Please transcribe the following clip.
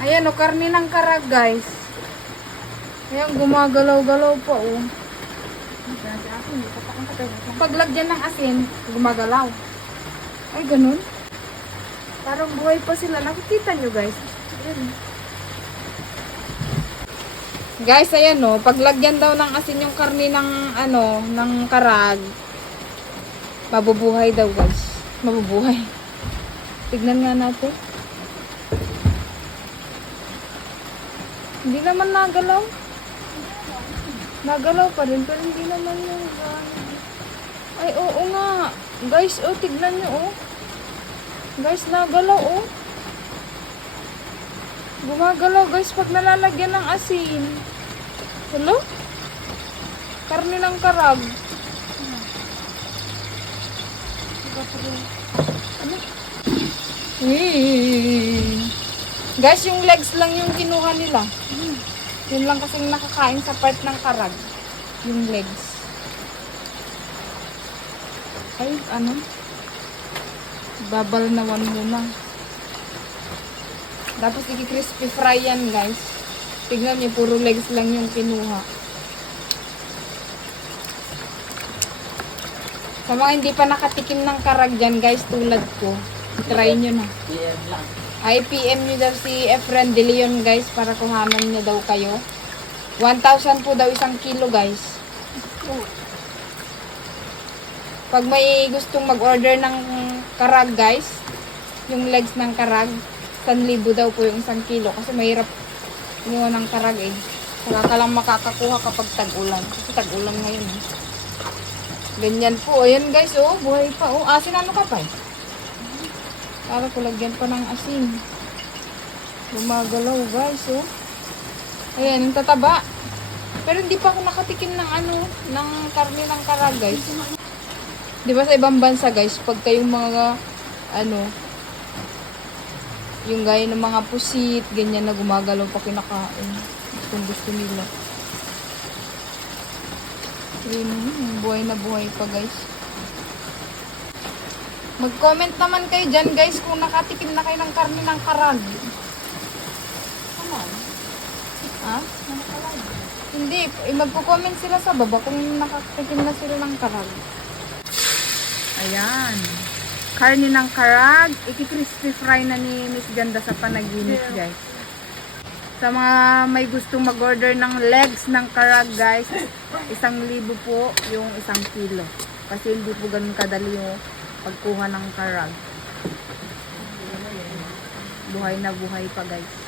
Ayan o, karne ng karag guys. Ayan, gumagalaw-galaw pa o. Paglagyan ng asin, gumagalaw. Ay, ganun. Parang buhay pa sila. Nakikita nyo guys. Ayan. Guys, ayan o. Paglagyan daw ng asin yung karne ng, ng karag. Mabubuhay daw guys. Mabubuhay. Tignan nga natin. Hindi naman nagalaw. Nagalaw pa rin, pero hindi naman yung ay, oo nga. Guys, oh, tignan nyo, oh. Guys, nagalaw, oh. Gumagalaw, guys, pag nalalagyan ng asin. Hello? Karne ng karag. Ano? Guys, yung legs lang yung kinuha nila. Yun lang kasing nakakain sa part ng karag. Yung legs. Ay, ano? Babalnawan muna. Tapos i-crispy fry yan, guys. Tignan niyo, puro legs lang yung kinuha. Sa mga hindi pa nakatikim ng karag dyan, guys, tulad ko, try nyo na. Ay, PM nyo daw si Efren De Leon, guys, para kuhanan niya daw kayo. 1,000 po daw isang kilo, guys. Pag may gustong mag-order ng karag, guys, yung legs ng karag, 1,000 daw po yung isang kilo. Kasi mahirap kumuha ng karag, eh. Saka ka lang makakakuha kapag tag-ulan. Kasi tag-ulan ngayon, eh. Ganyan po. Ayan, guys, oh, buhay pa. Oh, asin ano ka pa, eh? Para ko lagyan pa ng asin. Gumagalaw, guys, oh. Ayan, yung tataba. Pero hindi pa ako nakatikim ng ng karne ng karag, guys. Di ba sa ibang bansa, guys, pag kayong mga, yung gaya ng mga pusit, ganyan na gumagalaw pa kinakain. Kung gusto nila. Ayan, buhay na buhay pa, guys. Mag-comment naman kayo dyan, guys, kung nakatikim na kayo ng karne ng karag. Ha? Hindi, magko-comment sila sa baba kung nakatikim na sila ng karag. Ayan. Karne ng karag, iki-crispy fry na ni Miss Ganda sa panaginip, guys. Sa mga may gustong mag-order ng legs ng karag, guys, 1,000 po yung 1 kilo. Kasi hindi po ganun kadali yung pagkuha ng karag. Buhay na buhay pa, guys.